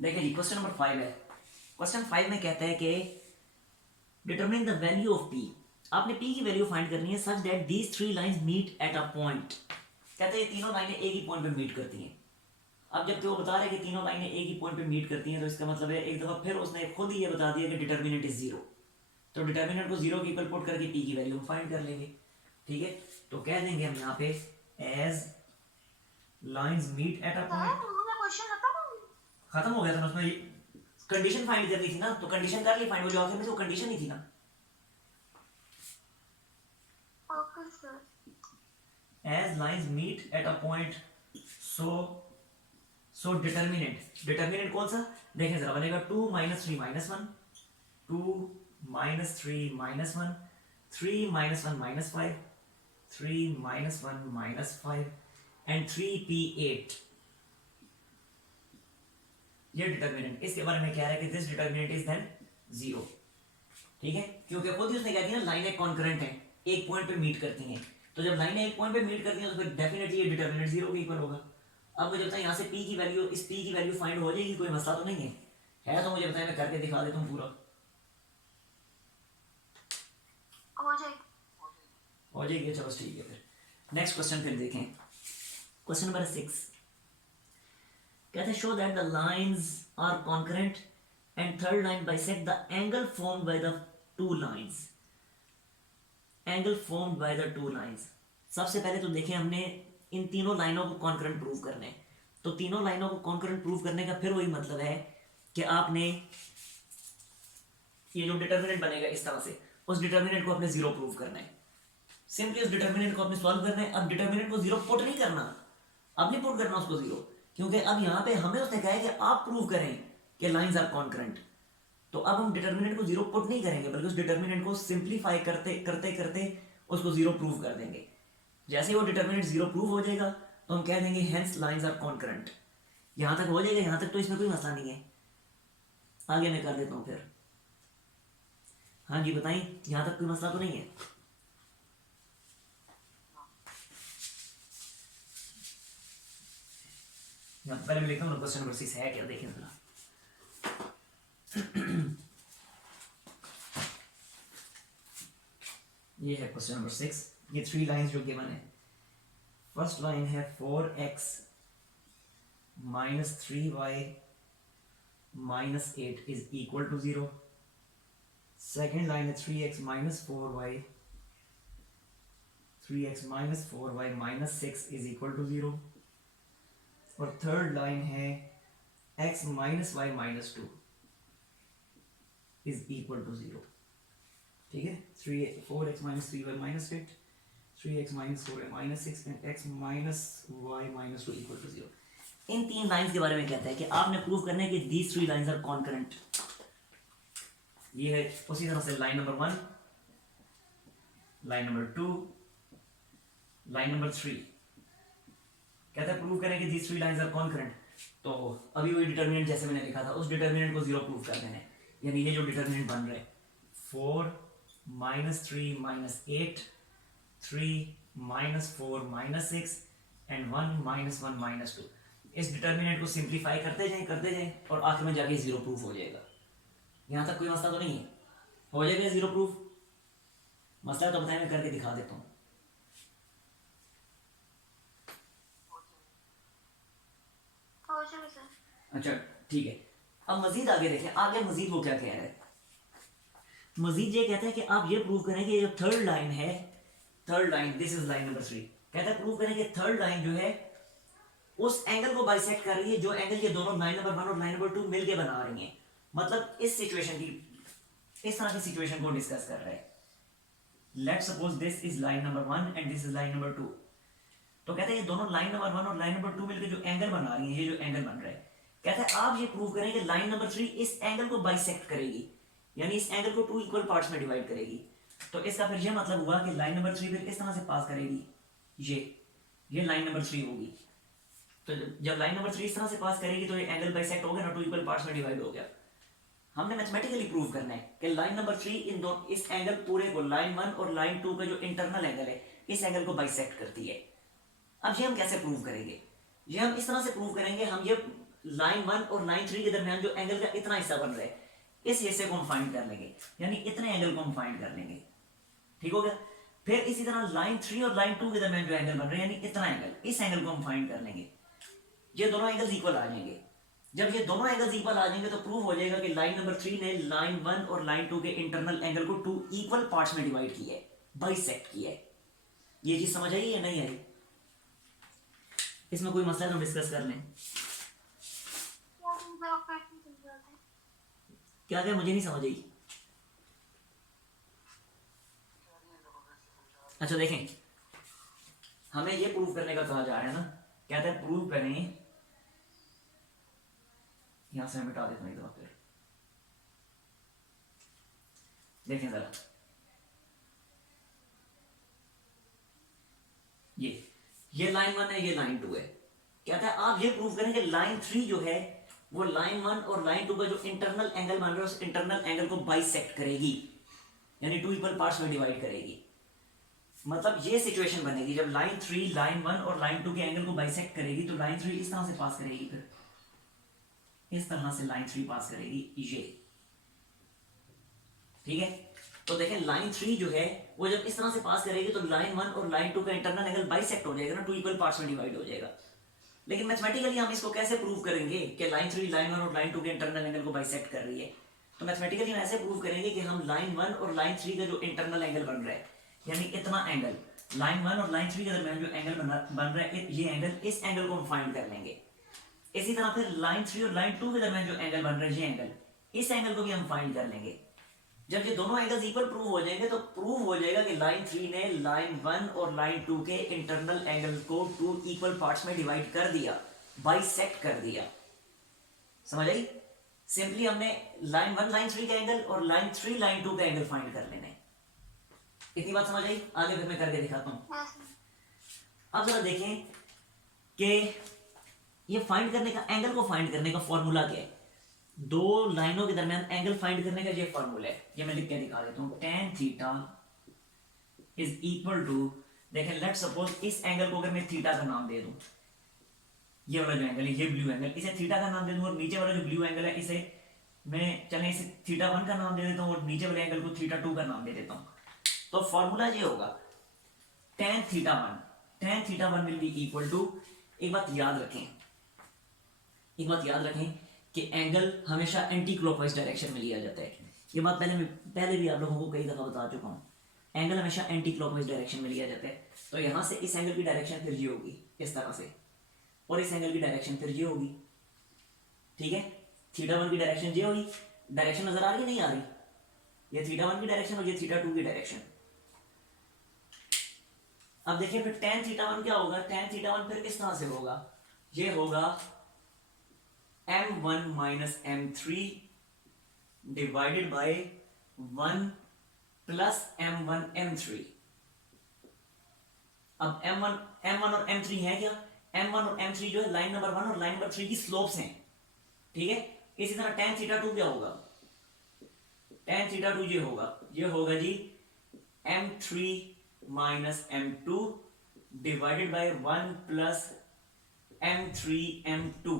देखिए जी, question number 5 है। Question 5 में कहता है कि determine the value of P. आपने पी की वैल्यू फाइंड करनी है such that these three lines meet at a point. कहते हैं ये तीनों लाइनें एक ही पॉइंट पे मीट करती हैं। अब जब वो बता रहे हैं कि तीनों लाइनें एक ही पॉइंट पे मीट करती हैं, तो इसका मतलब है एक दफा फिर उसने खुद ही ये बता दिया कि डिटर्मिनेंट इज जीरो। तो डिटर्मिनेंट को जीरो के इक्वल पुट करके पी की वैल्यू फाइंड कर लेंगे। ठीक है, तो कह देंगे हम यहाँ पे as lines meet at a point. खत्म हो गया था उसमें कंडीशन फाइंड करनी थी ना, तो कंडीशन कर ली फाइंड, वो जो आखिर में तो कंडीशन ही थी ना। Okay sir. as lines meet at a point, so determinant कौन सा देखें जरा, बनेगा 2 - 3 - 1, 2 - 3 - 1, 3 - 1 - 5, 3 - 1 - 5 एंड 3p8। ये डिटर्मिनेंट, इसके बारे में कह रहा है कि this determinant is than zero. ठीक है, क्योंकि खुद ही उसने कह दिया ना लाइनें कॉन्करेंट हैं, एक पॉइंट पे मीट करती हैं। तो जब लाइनें एक पॉइंट पे मीट करती हैं तो फिर डेफिनेटली ये डिटर्मिनेंट जीरो के इक्वल होगा। अब मुझे बताएं यहाँ से पी की वैल्यू, इस पी की वैल्यू फाइंड हो जाएगी, कोई मसला तो नहीं है तो मुझे बताएं, मैं करके दिखा देता हूँ पूरा। हो जाएगी। हो जाएगी, अच्छा बस ठीक है। फिर नेक्स्ट क्वेश्चन फिर देखें, क्वेश्चन नंबर 6 कहते हैं show that the lines are concurrent and third line bisect the angle formed by the two lines. Angle formed by the two lines. सबसे पहले तो देखें हमने इन तीनों लाइनों को कॉन्करेंट प्रूव करने हैं। तो तीनों लाइनों को कॉन्करेंट प्रूव करने का फिर वही मतलब है कि आपने ये जो डिटर्मिनेंट बनेगा इस तरह से, उस डिटर्मिनेंट को अपने जीरो प्रूव करना है। सिंपली उस डिटर्मिनेंट को अपने सॉल्व करना है। अब डिटर्मिनेंट को जीरो पुट नहीं करना, अब नहीं पुट करना उसको जीरो, क्योंकि अब यहाँ पे हमें उसने कहा है कि आप प्रूव करें कि लाइंस आर कॉन्करेंट। तो अब हम डिटर्मिनेंट को जीरो पुट नहीं करेंगे, बल्कि उस डिटर्मिनेंट को सिंप्लीफाई करते करते करते उसको जीरो प्रूव कर देंगे। जैसे वो डिटर्मिनेंट जीरो प्रूव हो जाएगा तो हम कह देंगे हेंस लाइंस आर कॉन्करेंट। यहां तक हो जाएगा, यहां तक तो इसमें कोई मसला नहीं है। आगे मैं कर देता हूं फिर। हाँ जी बताइए, यहां तक कोई मसला तो नहीं है? पहले मैं लिखता हूँ क्वेश्चन नंबर 6 है क्या, देखें जरा। ये है क्वेश्चन नंबर 6। ये थ्री लाइंस जो गिवन है, फर्स्ट लाइन है 4x - 3y - 8 is equal to 0। Second line है 3x - 4y, 3x - 4y - 6 is equal to 0। और थर्ड लाइन है x - y - 2 is equal to 0। ठीक है, 4x - 3y - 8, 3x - 4y - 6 and x - y - 2 equal to 0। इन तीन lines के बारे में कहता है कि आपने प्रूव करना है कि these three lines are concurrent. ये है उसी तरह से line number 1, line number 2, line number 3। कहता है प्रूव करें कि these three lines are concurrent. तो अभी वही डिटर्मिनेंट जैसे मैंने लिखा था, उस डिटर्मिनेंट को जीरो प्रूव कर देना है। यानी ये जो डिटर्मिनेंट बन रहा है 4 - 3 - 8, 3 - 4 - 6 एंड 1 - 1 - 2। इस डिटर्मिनेंट को सिंप्लीफाई करते जाएं और आखिर में जाके जीरो प्रूफ हो जाएगा। यहां तक कोई मसला तो नहीं है? हो जाएगा जीरो प्रूफ? मसला तो बताएं, मैं करके दिखा देता हूँ। हो जाएगा सर। अच्छा ठीक है, अब मजीद आगे देखें, आगे मजीद वो क्या कह रहा है। मजीद ये कहता है कि आप ये प्रूव करें कि ये जो थर्ड लाइन है, third line, this is line number 3, कहता है प्रूव करें कि थर्ड लाइन जो है उस एंगल को बाइसेक्ट कर रही है जो एंगल ये दोनों लाइन नंबर 1 और लाइन नंबर 2 मिलके बना रही हैं। मतलब इस सिचुएशन की, इस तरह की सिचुएशन को डिस्कस कर रहा है। Let's suppose this is line number 1 and this is line number 2। तो कहते हैं ये दोनों लाइन नंबर 1 और लाइन नंबर 2 मिलकर जो एंगल बना रही है, ये जो एंगल बन रहा है, कहता है आप ये प्रूव करें कि लाइन नंबर 3 इस एंगल को बाइसेक्ट करेगी, यानी इस एंगल को 2 इक्वल पार्ट्स में डिवाइड करेगी। तो इसका फिर ये मतलब हुआ कि लाइन नंबर 3 फिर इस तरह से पास करेगी, ये लाइन नंबर 3 होगी। तो जब लाइन नंबर 3 इस तरह से पास करेगी तो ये एंगल बाइसेक्ट हो गया ना, 2 इक्वल पार्ट्स में डिवाइड हो गया। हमने मैथमेटिकली प्रूव करना है कि लाइन नंबर 3 इन दो इस एंगल पूरे को, लाइन 1 और लाइन 2 का जो इंटरनल एंगल है, इस एंगल को बाइसेक्ट करती है। अब ये हम कैसे प्रूव करेंगे? ये हम इस तरह से प्रूव करेंगे, हम ये लाइन 1 और लाइन 3 के दरमियान जो एंगल का इतना हिस्सा बन रहा है, इस हिस्से को हम फाइंड कर लेंगे, यानी इतने एंगल को हम फाइंड कर लेंगे। ठीक हो गया। फिर इसी तरह लाइन 3 और लाइन 2 के दरमियान जो एंगल बन रहे हैं, यानी इतना एंगल, इस एंगल को हम फाइंड कर लेंगे। ये दोनों एंगल्स इक्वल आ जाएंगे। जब ये दोनों एंगल्स इक्वल आ जाएंगे तो प्रूव हो जाएगा कि लाइन नंबर 3 ने लाइन 1 और लाइन 2 के इंटरनल एंगल को 2 इक्वल पार्ट्स में डिवाइड किया है, बाइसेक्ट किया है। ये चीज समझ आई या नहीं आई? इसमें कोई मसला है तो डिस्कस कर लें। क्या क्या मुझे नहीं समझ आई। अच्छा देखें, हमें ये प्रूव करने का कहा जा रहा है ना, कहते हैं प्रूव करें, यहां से मिटा देता हूं एक दफा फिर देखें जरा, ये लाइन 1 है, ये लाइन 2 है। कहता है आप ये प्रूव करें कि लाइन 3 जो है वो लाइन 1 और लाइन 2 का जो इंटरनल एंगल बन रहा है उस इंटरनल एंगल को बाइसेक्ट करेगी, यानी 2 इक्वल पार्ट्स में डिवाइड करेगी। मतलब ये सिचुएशन बनेगी जब लाइन 3 लाइन 1 और लाइन 2 के एंगल को बाइसेक्ट करेगी तो लाइन 3 इस तरह से पास करेगी, फिर इस तरह से लाइन 3 पास करेगी, ये ठीक है। तो देखें लाइन 3 जो है वो जब इस तरह से पास करेगी तो लाइन 1 और लाइन 2 का इंटरनल एंगल बाइसेक्ट हो जाएगा ना, 2 इक्वल पार्ट्स में डिवाइड हो जाएगा। लेकिन मैथमेटिकली हम इसको कैसे प्रूव करेंगे कि लाइन 3 लाइन 1 और लाइन 2 के इंटरनल एंगल को बाइसेक्ट कर रही है? तो मैथमेटिकली हम ऐसे प्रूव करेंगे कि हम लाइन 1 और लाइन 3 का जो इंटरनल एंगल बन रहा है, यानी इतना एंगल लाइन 1 और लाइन 3 के दरमियान जो एंगल बन रहा है, ये एंगल, इस एंगल को हम फाइंड कर लेंगे। इसी तरह फिर लाइन 3 और लाइन 2 के दरमियान जो एंगल बन रहा है, ये एंगल, इस एंगल को भी हम फाइंड कर लेंगे। जब ये दोनों एंगल्स इक्वल प्रूव हो जाएंगे तो प्रूव हो जाएगा कि लाइन 3 ने लाइन 1 और लाइन 2 के इंटरनल एंगल को 2 इक्वल पार्ट्स में डिवाइड कर दिया, बाइसेक्ट कर दिया। समझ आई? सिंपली हमने लाइन 1 लाइन 3 का एंगल और लाइन 3 लाइन 2 का एंगल फाइंड कर लेना है। इतनी बात समझ आई? आगे फिर मैं करके दिखाता हूं। अब जरा देखें कि ये फाइंड करने का, एंगल को फाइंड करने का फॉर्मूला क्या है। दो लाइनों के दरमियान एंगल फाइंड करने का ये फॉर्मूला है, ये मैं लिख के दिखा देता हूं। tan theta is equal to, देखें लेट सपोज इस एंगल को अगर मैं थीटा का नाम दे दूं, ये वाला जो एंगल है, ये ब्लू एंगल, इसे थीटा का नाम दे दूं, और नीचे वाला जो ब्लू एंगल है इसे मैं, चले इसे थीटा 1 का नाम दे देता हूं और नीचे वाले एंगल को थीटा 2 का नाम दे देता हूं। तो फॉर्मूला ये होगा tan theta 1 will be equal to, एक बात याद रखें कि एंगल हमेशा एंटी क्लॉकवाइज डायरेक्शन में लिया जाता है। ये बात पहले भी आप लोगों को कई दफा बता चुका हूं, एंगल हमेशा एंटी क्लॉकवाइज डायरेक्शन में लिया जाता है। तो यहां से इस एंगल की डायरेक्शन फिर ये होगी इस तरह से, और इस एंगल की डायरेक्शन फिर ये होगी, ठीक है। थीटा 1 की डायरेक्शन ये होगी, डायरेक्शन नजर आ रही है नहीं आ रही? ये थीटा 1 की डायरेक्शन और ये थीटा 2 की डायरेक्शन। अब देखिए फिर tan थीटा 1 क्या होगा, tan थीटा 1 फिर इस तरह से होगा, ये होगा m1 minus m3 divided by 1 plus m1 m3। अब m1 और m3 है क्या? m1 और m3 जो है लाइन नंबर 1 और लाइन नंबर 3 की स्लोप्स हैं, ठीक है। इसी तरह tan थीटा 2 क्या होगा, tan थीटा 2 ये होगा जी m3 minus m2 divided by 1 plus m3 m2,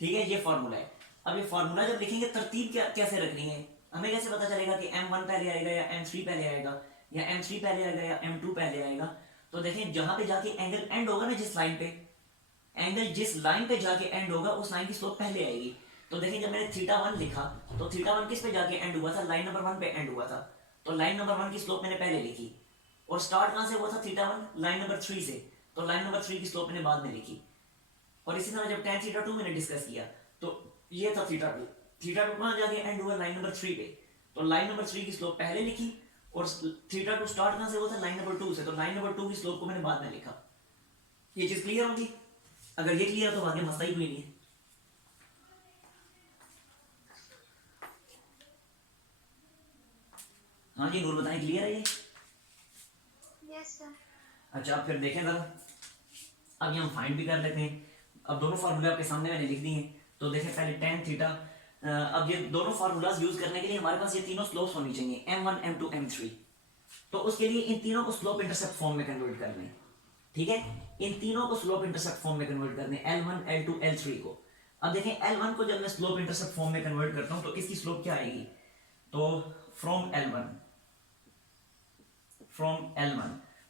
ठीक है। ये फॉर्मूला है। अब ये फॉर्मूला जब लिखेंगे तरतीब कैसे रखनी है, हमें कैसे पता चलेगा कि m1 पहले आएगा या m3 पहले आएगा, या m3 पहले आएगा या m2 पहले आएगा? तो देखें जहां पे जाके एंगल एंड होगा ना, जिस लाइन पे जाके एंड होगा उस लाइन की स्लोप पहले आएगी। तो देखें जब मैंने थीटा 1 लिखा तो थीटा 1 किस पे जाके एंड हुआ था, लाइन नंबर 1 पे एंड हुआ था। तो लाइन नंबर 1 की स्लोप मैंने पहले लिखी, और स्टार्ट कहां से हुआ था, थीटा 1 लाइन नंबर 3 से, तो लाइन नंबर 3 की स्लोप मैंने बाद में लिखी। और इसी तरह जब tan थीटा 2 मैंने डिस्कस किया तो ये था थीटा 2 कहां जाके एंड हुआ, लाइन नंबर 3 पे, तो लाइन नंबर 3 की स्लोप पहले लिखी, और थीटा 2 स्टार्ट कहां से हुआ था, लाइन नंबर 2 से, तो लाइन नंबर 2 की स्लोप को मैंने बाद में लिखा। ये चीज क्लियर होगी? अगर ये क्लियर है तो आगे मसला ही कोई नहीं है। हाँ जी नूर बताएं, क्लियर है ये? Yes sir. अच्छा फिर देखें जरा, अब ये हम फाइंड भी कर लेते हैं। अब दोनों फार्मूले आपके सामने मैंने लिख दिए हैं। तो देखें पहले tan थीटा, अब ये दोनों फार्मूलाज यूज करने के लिए हमारे पास ये तीनों स्लोप्स होनी चाहिए, m1 m2 m3। तो उसके लिए इन तीनों को स्लोप इंटरसेप्ट फॉर्म में कन्वर्ट करने, ठीक है। इन तीनों को स्लोप इंटरसेप्ट फॉर्म में कन्वर्ट करने, L1 L2 L3 को। अब देखें L1 को जब मैं स्लोप इंटरसेप्ट फॉर्म में कन्वर्ट करता हूं तो इसकी स्लोप क्या आएगी, तो फ्रॉम L1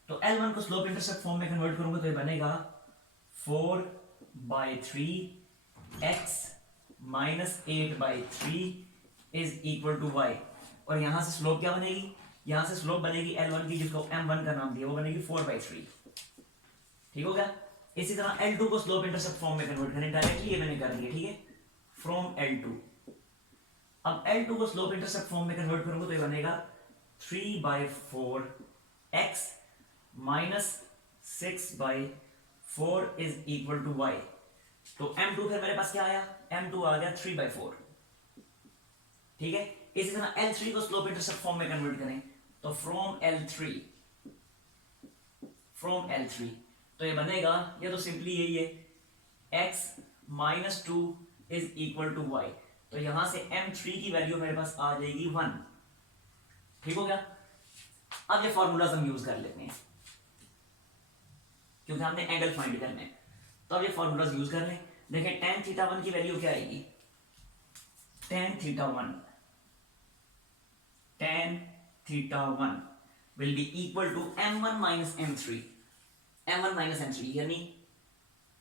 तो L1 को स्लोप इंटरसेप्ट फॉर्म में कन्वर्ट करूंगा तो ये बनेगा 4/3 x minus 8/3 is equal to y। और यहां से स्लोप क्या बनेगी, यहां से स्लोप बनेगी L1 की जिसको M1 का नाम दिया वो बनेगी 4/3। ठीक हो गया। इसी तरह L2 को स्लोप इंटरसेप्ट फॉर्म में कन्वर्ट करें डायरेक्टली, ये मैंने कर दिया। ठीक है, फ्रॉम L2। अब L2 को स्लोप इंटरसेप्ट फॉर्म में कन्वर्ट करूंगा तो ये बनेगा 3/4 x minus 6/4 is equal to y। तो M2 फिर मेरे पास क्या आया, M2 आ गया 3/4। ठीक है, इसी तरह L3 को स्लोप इंटरसेप्ट फॉर्म में कन्वर्ट करें तो फ्रॉम L3 तो ये बनेगा, ये तो सिंपली यही है, x minus 2 is equal to y। तो यहां से M3 की वैल्यू मेरे पास आ जाएगी 1। ठीक हो गया। अब ये फॉर्मूलाज हम यूज कर लेते हैं क्योंकि हमने एंगल फाइंड करना है, तो अब ये फॉर्मूलाज यूज कर लें। देखें tan θ1 की वैल्यू क्या आएगी, tan θ1 will be equal to m1 minus m3 यानी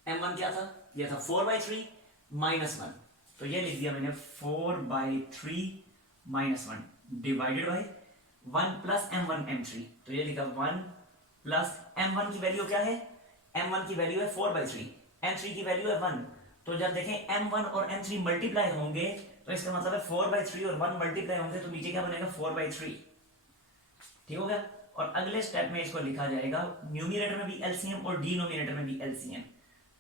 m1 क्या था, ये था 4/3 माइनस 1। तो ये लिख दिया मैंने 4/3 minus 1 divided by 1 plus m1 m3। तो ये लिखा 1 प्लस m1 की वैल्यू क्या है, m1 की वैल्यू है 4/3, m3 की वैल्यू है 1। तो जब देखें m1 और m3 मल्टीप्लाई होंगे तो इसका मतलब है 4/3 और 1 मल्टीप्लाई होंगे तो नीचे क्या बनेगा 4/3। ठीक हो गया। और अगले स्टेप में इसको लिखा जाएगा न्यूमरेटर में भी एलसीएम और डिनोमिनेटर में भी एलसीएम।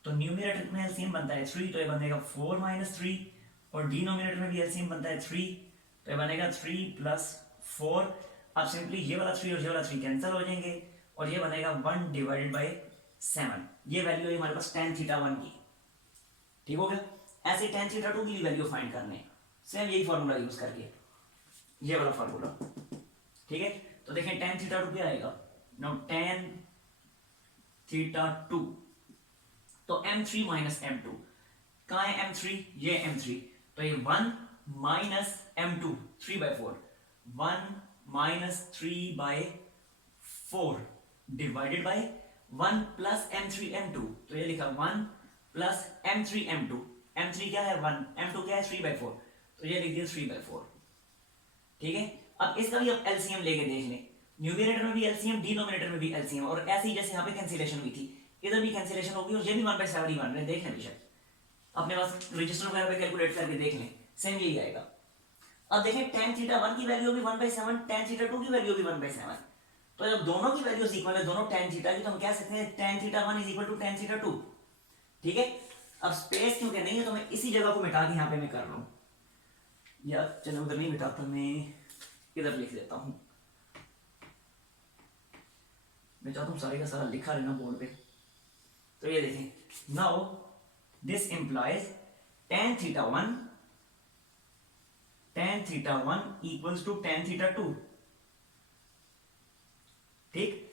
तो न्यूमरेटर में एलसीएम बनता है 3 तो ये बनेगा 4 माइनस 3, और डिनोमिनेटर में भी एलसीएम बनता है 3 तो ये बनेगा 3 प्लस 4। अब सिंपली ये वाला 3 और ये वाला 3 कैंसिल हो जाएंगे और ये बनेगा 1 डिवाइडेड बाय 7। ये वैल्यू है हमारे पास tan θ1 की। ठीक हो गया। ऐसे tan θ2 की वैल्यू फाइंड करने सेम यही फॉर्मूला यूज करके, ये वाला फॉर्मूला। ठीक है, तो देखें tan θ2 क्या आएगा, नाउ tan θ2 तो m3 माइनस m2, कहाँ है m3, ये m3, तो ये 1 minus m2 3/4, 1 minus 3/4 divided by 1 plus m3 m2। तो ये लिखा 1 प्लस m3 m2, m3 क्या है 1, m2 क्या है 3/4, तो ये लिख दिया 3/4। ठीक है, अब इसका भी अब एलसीएम लेके देख लें, न्यूमरेटर में भी एलसीएम डिनोमिनेटर में भी एलसीएम, और ऐसे ही जैसे यहाँ पे कैंसिलेशन हुई थी इधर भी कैंसिलेशन होगी और ये भी 1/7 ही बन रहे हैं। देख लें बेशक अपने पास रजिस्टर वगैरह पे कैलकुलेट करके देख लें, सेम यही आएगा। अब देखें tan θ1 की वैल्यू भी 1/7, tan θ2 की वैल्यू भी 1/7। तो जब दोनों की वैल्यूज इक्वल है, दोनों tan थीटा की, तो हम कह सकते हैं tan θ1 is equal to tan θ2। ठीक है, अब स्पेस क्योंकि नहीं है तो मैं इसी जगह को मिटा के यहाँ पे मैं कर रहा हूँ, या चलो उधर नहीं मिटाता, मैं इधर लिख देता हूँ। मैं चाहता हूँ सारे का सारा लिखा रहना बोर्ड पे। तो ये देखें, now this implies tan θ1 equals to tan θ2। ठीक,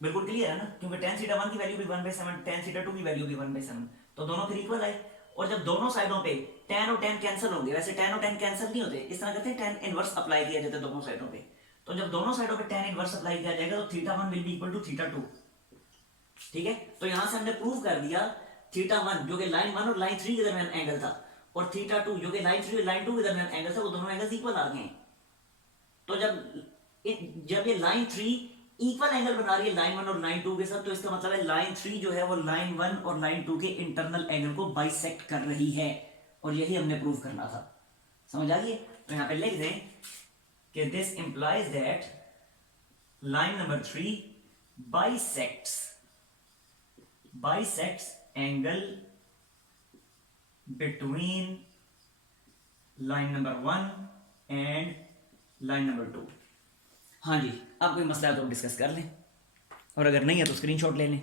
बिल्कुल क्लियर है ना, क्योंकि tan θ1 की वैल्यू भी 1/7, tan θ2 की वैल्यू भी 1/7, तो दोनों फिर इक्वल आए। और जब दोनों साइडों पे tan और tan कैंसिल होंगे, वैसे tan और tan कैंसिल नहीं होते, इस तरह करते हैं tan इनवर्स अप्लाई किया जाता है दोनों साइडों पे। तो जब दोनों साइडों पे tan इनवर्स अप्लाई किया जाएगा तो θ1 विल बी इक्वल टू θ2। ठीक है, तो यहां से हमने प्रूव कर दिया θ1 जो कि लाइन 1 और लाइन 3 के दरमियान एंगल था, और θ2 जो कि लाइन 3 और लाइन 2 के दरमियान एंगल था, वो दोनों एंगल्स इक्वल आ गए। तो जब ये लाइन 3 इक्वल एंगल बना रही है लाइन 1 और लाइन 2 के साथ, तो इसका मतलब है लाइन 3 जो है वो लाइन 1 और लाइन 2 के इंटरनल एंगल को बाइसेक्ट कर रही है, और यही हमने प्रूव करना था। समझ आ गई? तो यहां पे लिख दें कि this implies that line number 3 bisects angle between line number 1 and line number 2। हाँ जी, अब कोई मसला है तो डिस्कस कर लें, और अगर नहीं है तो स्क्रीनशॉट ले लें।